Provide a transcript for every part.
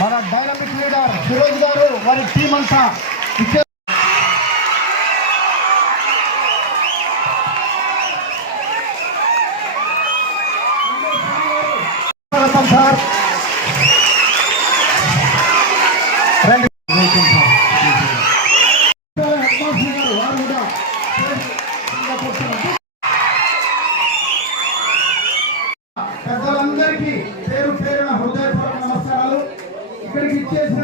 మన dynamic leader Firoz గారు వారి టీం అంతా ఇచ్చే- స్వాగతం సార్ రండి వెల్కమ్ సార్. హెడ్ మాస్టర్ గారు వారు కూడా సార్ కూర్చోండి. పెద్దలందరికీ పేరు పేరున హృదయపూర్వక నమస్కారాలు ఇక్కడికి ఇచ్చేసిన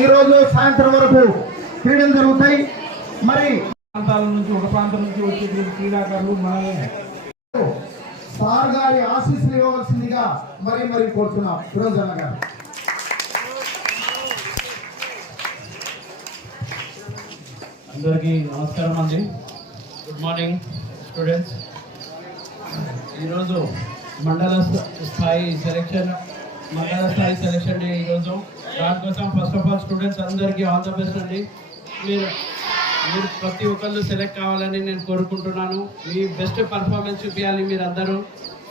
ఈరోజు సాయంత్రం వరకు క్రీడలు జరుగుతాయి. మరి ప్రాంతాల నుంచి ఒక ప్రాంతం నుంచి వచ్చేటువంటి క్రీడాకారులు సార్ గారి ఆశీస్సులు ఇవ్వవలసిందిగా మరి మరి కోరుతున్నాం. ఫిరోజ్ అన్న గారు. అందరికీ నమస్కారం అండి. గుడ్ మార్నింగ్ స్టూడెంట్స్ ఈరోజు మండల స్థ- స్థాయి సెలెక్షన్ మండల స్థాయి సెలెక్షన్ డే ఈరోజు. దానికోసం ఫస్ట్ ఆఫ్ ఆల్ స్టూడెంట్స్ అందరికీ ఆల్ ద బెస్ట్ అండి. మీరు మీరు ప్రతి ఒక్కళ్ళు సెలెక్ట్ కావాలని నేను కోరుకుంటున్నాను. మీ బెస్ట్ పర్ఫార్మెన్స్ చూపించాలి మీరు అందరూ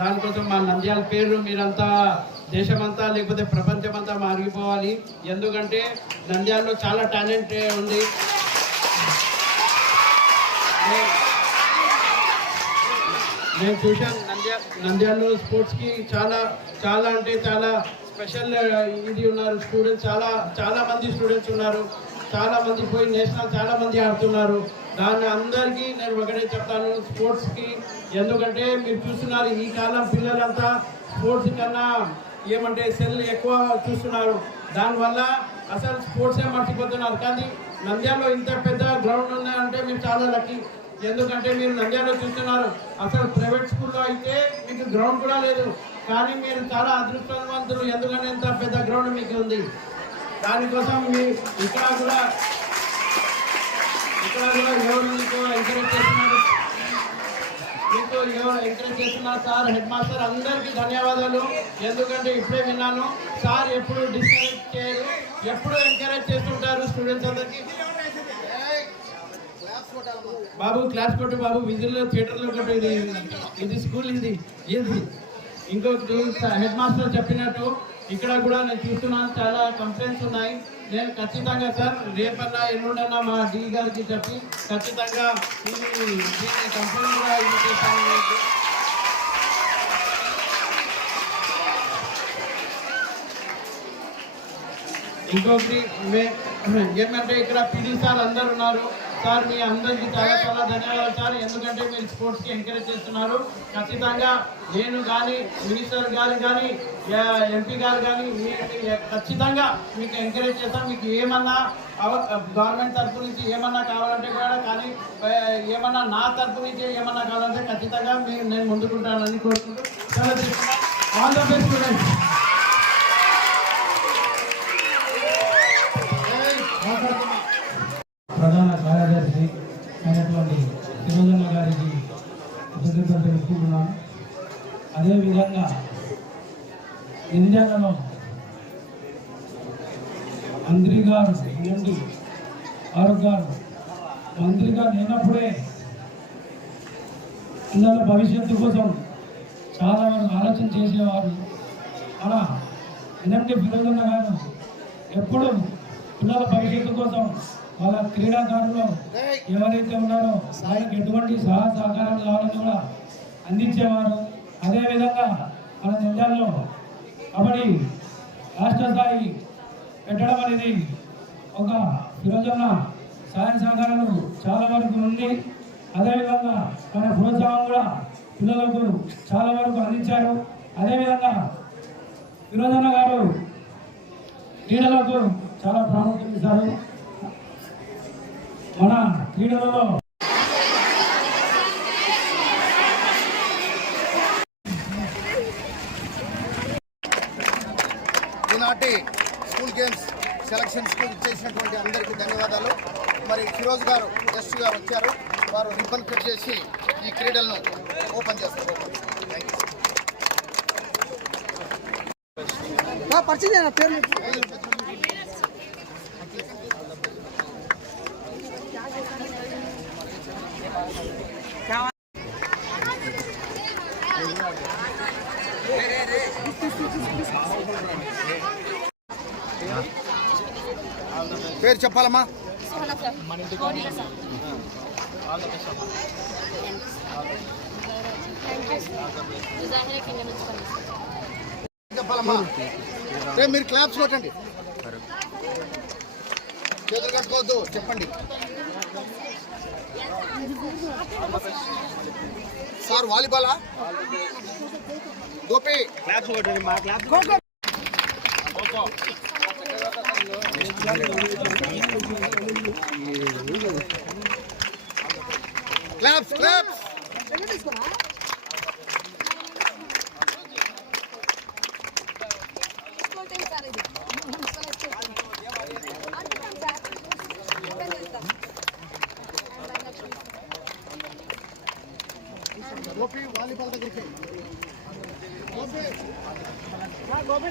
దానికోసం మా నంద్యాల పేరు మీరంతా దేశమంతా లేకపోతే ప్రపంచమంతా మారిపోవాలి. ఎందుకంటే నంద్యాలలో చాలా టాలెంట్ ఉంది. నేను చూశాను. నంద్యాలలో స్పోర్ట్స్కి చాలా చాలా అంటే చాలా స్పెషల్ ఇది ఉన్నారు. స్టూడెంట్స్ చాలా చాలా మంది స్టూడెంట్స్ ఉన్నారు. చాలా మంది పోయి నేషనల్ చాలా మంది ఆడుతున్నారు. దాన్ని అందరికీ నేను ఒకటే చెప్తాను. స్పోర్ట్స్కి ఎందుకంటే మీరు చూస్తున్నారు ఈ కాలం పిల్లలంతా స్పోర్ట్స్ కన్నా ఏమంటే సెల్ ఎక్కువ చూస్తున్నారు. దానివల్ల అసలు స్పోర్ట్సే మర్చిపోతున్నారు. కానీ నంద్యాలలో ఇంత పెద్ద గ్రౌండ్ ఉన్నాయంటే మీరు చాలా లక్కీ ఎందుకంటే మీరు నంద్యాలలో చూస్తున్నారు. అసలు ప్రైవేట్ స్కూల్లో అయితే మీకు గ్రౌండ్ కూడా లేదు. కానీ మీరు చాలా అదృష్టవంతులు. ఎందుకంటే ఇంత పెద్ద గ్రౌండ్ మీకు ఉంది. దానికోసం మీ ఇక్కడ కూడా ఇక్కడ కూడా ఎవరు మీకు ఎంకరేజ్ చేస్తున్నారు? మీకు ఎవరు ఎంకరేజ్ చేస్తున్నారు? సార్ హెడ్ మాస్టర్ అందరికీ ధన్యవాదాలు. ఎందుకంటే ఇప్పుడే విన్నాను సార్ ఎప్పుడు డిస్కరేజ్ చేయరు ఎప్పుడు ఎంకరేజ్ చేస్తుంటారు స్టూడెంట్స్ అందరికీ. బాబు క్లాస్ కొట్టు బాబు విజుల్లో థియేటర్లో కొట్టు ఇది. ఇది స్కూల్ ఇది. ఏది? ఇంకొకటి హెడ్ మాస్టర్ చెప్పినట్టు ఇక్కడ కూడా నేను చూస్తున్నాను చాలా కంప్లైంట్స్ ఉన్నాయి. నేను ఖచ్చితంగా సార్ రేపన్నా ఎల్లుండన్నా మా డి గారికి చెప్పి ఖచ్చితంగా ఇది దీన్ని కంప్లైంట్గా ఇది చేస్తాను మీకు. ఇంకొకటి ఏమంటే ఇక్కడ పీడీ సార్ అందరు ఉన్నారు. సార్ మీ అందరికీ చాలా చాలా ధన్యవాదాలు సార్ ఎందుకంటే మీరు స్పోర్ట్స్కి ఎంకరేజ్ చేస్తున్నారు. ఖచ్చితంగా నేను కానీ మినిస్టర్ గారు కానీ ఎంపీ గారు కానీ ఖచ్చితంగా మీకు ఎంకరేజ్ చేస్తాం మీకు ఏమన్నా గవర్నమెంట్ తరఫు నుంచి ఏమన్నా కావాలంటే కూడా కానీ ఏమన్నా నా తరఫు నుంచి ఏమన్నా కావాలంటే ఖచ్చితంగా మీరు నేను ముందుకుంటానని కోరుకుంటూ చాలా ఆల్ ద బెస్ట్ స్టూడెంట్స్. అదేవిధంగా ఇండియాలో మంత్రి గారు నుండి ఫారూక్ గారు మంత్రిగా లేనప్పుడే పిల్లల భవిష్యత్తు కోసం చాలా వరకు ఆలోచన చేసేవారు. అలా ఎన్ఎండి పిల్లలున్న గారు ఎప్పుడు పిల్లల భవిష్యత్తు కోసం వాళ్ళ క్రీడాకారులు ఎవరైతే ఉన్నారో వాళ్ళకి ఎటువంటి సహా సహకారాలు కావాలని కూడా అందించేవారు. అదేవిధంగా మన జిల్లాల్లో కబడ్డీ రాష్ట్ర స్థాయి పెట్టడం అనేది ఒక ఈరోజున్న సహాయ సహకారాలు చాలా వరకు ఉంది అదేవిధంగా మన ప్రోత్సాహం కూడా పిల్లలకు చాలా వరకు అందించారు. అదేవిధంగా వినోదన్న గారు క్రీడలకు చాలా ప్రాముఖ్యత ఇస్తారు మన క్రీడలలో స్కూల్ గేమ్స్ సెలక్షన్స్కి ఇచ్చేసినటువంటి చేసినటువంటి అందరికీ ధన్యవాదాలు. మరి ఫిరోజ్ గారు గెస్ట్ వచ్చారు. వారు రిబ్బన్ కట్ చేసి ఈ క్రీడలను ఓపెన్ చేస్తారు. థ్యాంక్ పరిచయం పేరు పేరు చెప్పాలమ్మా? చెప్పాలమ్మా. రేపు మీరు క్లాప్స్ కొట్టండి. చేతులు కట్టుకోవద్దు చెప్పండి. Sir వాలీబాలా? Gopi. Claps claps Gopi volleyball దగ్గరికి గోపి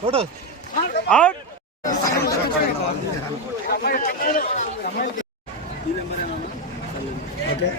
ఫోటో. Out okay.